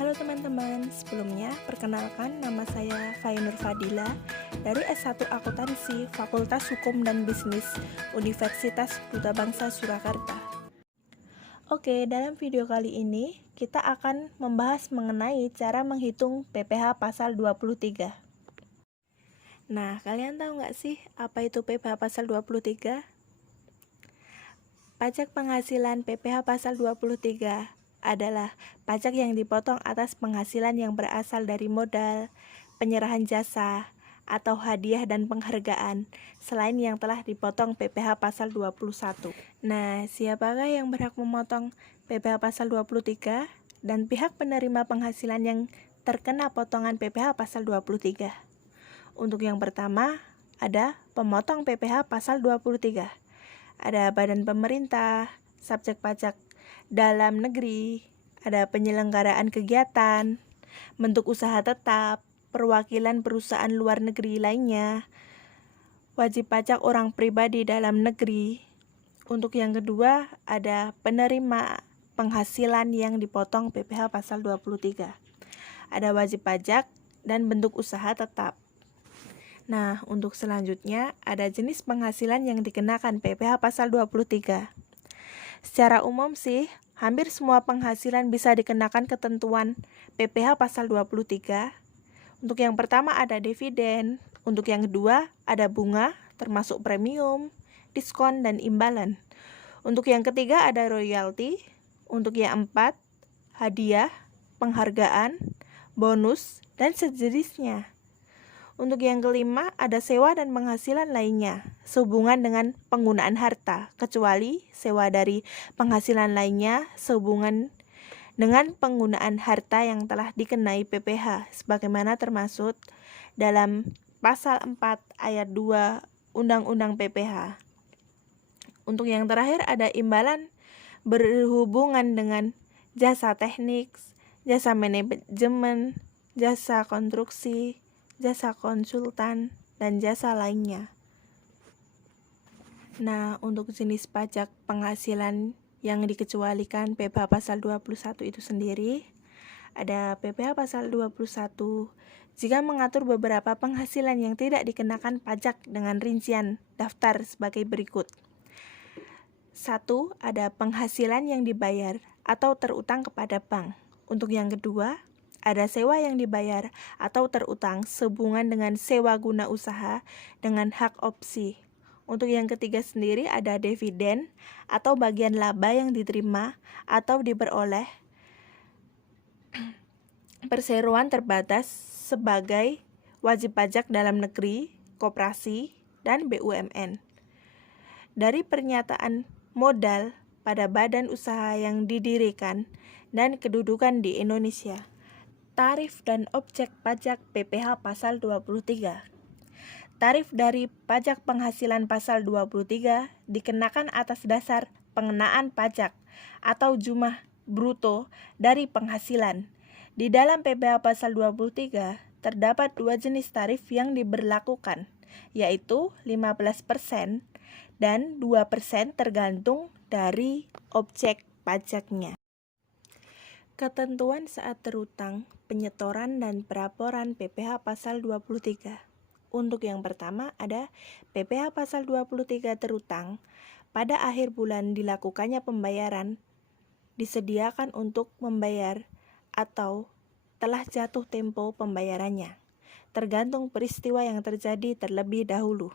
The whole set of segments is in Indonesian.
Halo teman-teman, sebelumnya perkenalkan nama saya Fainur Fadila dari S1 Akuntansi Fakultas Hukum dan Bisnis Universitas Duta Bangsa Surakarta. Oke, dalam video kali ini kita akan membahas mengenai cara menghitung PPh pasal 23. Nah, kalian tahu nggak sih apa itu PPh pasal 23? Pajak penghasilan PPh pasal 23 adalah pajak yang dipotong atas penghasilan yang berasal dari modal, penyerahan jasa, atau hadiah dan penghargaan, selain yang telah dipotong PPh pasal 21. Nah, siapakah yang berhak memotong PPh pasal 23 dan pihak penerima penghasilan yang terkena potongan PPh pasal 23? Untuk yang pertama, ada pemotong PPh pasal 23. Ada badan pemerintah, subjek pajak dalam negeri, ada penyelenggaraan kegiatan, bentuk usaha tetap, perwakilan perusahaan luar negeri lainnya, wajib pajak orang pribadi dalam negeri. Untuk yang kedua, ada penerima penghasilan yang dipotong PPh pasal 23. Ada wajib pajak dan bentuk usaha tetap. Nah, untuk selanjutnya, ada jenis penghasilan yang dikenakan PPh pasal 23. Secara umum sih, hampir semua penghasilan bisa dikenakan ketentuan PPh pasal 23. Untuk yang pertama ada dividen, untuk yang kedua ada bunga, termasuk premium, diskon, dan imbalan. Untuk yang ketiga ada royalti, untuk yang keempat hadiah, penghargaan, bonus, dan sejenisnya. Untuk yang kelima, ada sewa dan penghasilan lainnya, sehubungan dengan penggunaan harta, kecuali sewa dari penghasilan lainnya sehubungan dengan penggunaan harta yang telah dikenai PPh, sebagaimana termaksud dalam pasal 4 ayat 2 Undang-Undang PPh. Untuk yang terakhir, ada imbalan berhubungan dengan jasa teknik, jasa manajemen, jasa konstruksi, jasa konsultan, dan jasa lainnya. Nah, untuk jenis pajak penghasilan yang dikecualikan PPh pasal 21 itu sendiri, ada PPh pasal 21 jika mengatur beberapa penghasilan yang tidak dikenakan pajak dengan rincian daftar sebagai berikut. 1. Ada penghasilan yang dibayar atau terutang kepada bank. Untuk yang kedua, ada sewa yang dibayar atau terutang sehubungan dengan sewa guna usaha dengan hak opsi. Untuk yang ketiga sendiri ada dividen atau bagian laba yang diterima atau diperoleh perseroan terbatas sebagai wajib pajak dalam negeri, koperasi, dan BUMN. Dari pernyataan modal pada badan usaha yang didirikan dan kedudukan di Indonesia. Tarif dan objek pajak PPh pasal 23. Tarif dari pajak penghasilan pasal 23 dikenakan atas dasar pengenaan pajak atau jumlah bruto dari penghasilan. Di dalam PPh pasal 23 terdapat dua jenis tarif yang diberlakukan, yaitu 15% dan 2% tergantung dari objek pajaknya. Ketentuan saat terutang, penyetoran, dan pelaporan PPh pasal 23. Untuk yang pertama ada PPh pasal 23 terutang, pada akhir bulan dilakukannya pembayaran, disediakan untuk membayar atau telah jatuh tempo pembayarannya, tergantung peristiwa yang terjadi terlebih dahulu.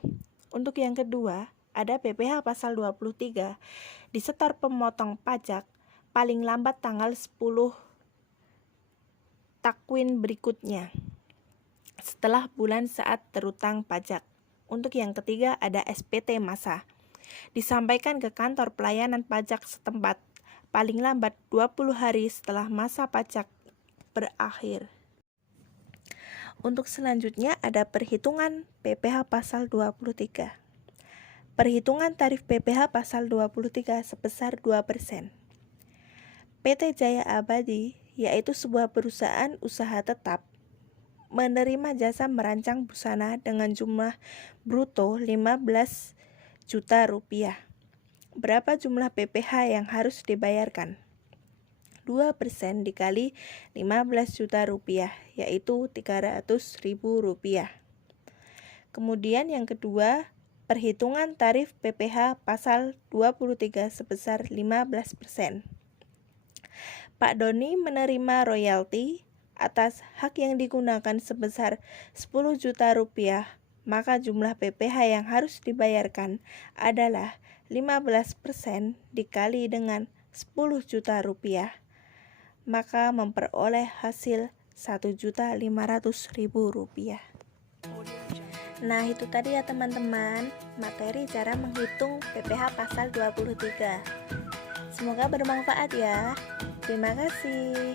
Untuk yang kedua, ada PPh pasal 23 disetor pemotong pajak paling lambat tanggal 10 takwin berikutnya setelah bulan saat terutang pajak. Untuk yang ketiga ada SPT masa. Disampaikan ke kantor pelayanan pajak setempat paling lambat 20 hari setelah masa pajak berakhir. Untuk selanjutnya ada perhitungan PPh pasal 23. Perhitungan tarif PPh pasal 23 sebesar 2%. PT Jaya Abadi, yaitu sebuah perusahaan usaha tetap, menerima jasa merancang busana dengan jumlah bruto 15 juta rupiah. Berapa jumlah PPh yang harus dibayarkan? 2% dikali 15 juta rupiah, yaitu 300.000 rupiah. Kemudian yang kedua, perhitungan tarif PPh pasal 23 sebesar 15%. Pak Doni menerima royalti atas hak yang digunakan sebesar 10 juta rupiah, maka jumlah PPh yang harus dibayarkan adalah 15% dikali dengan 10 juta rupiah, maka memperoleh hasil 1.500.000 rupiah. Nah, itu tadi ya teman-teman, materi cara menghitung PPh pasal 23. Semoga bermanfaat ya. Terima kasih.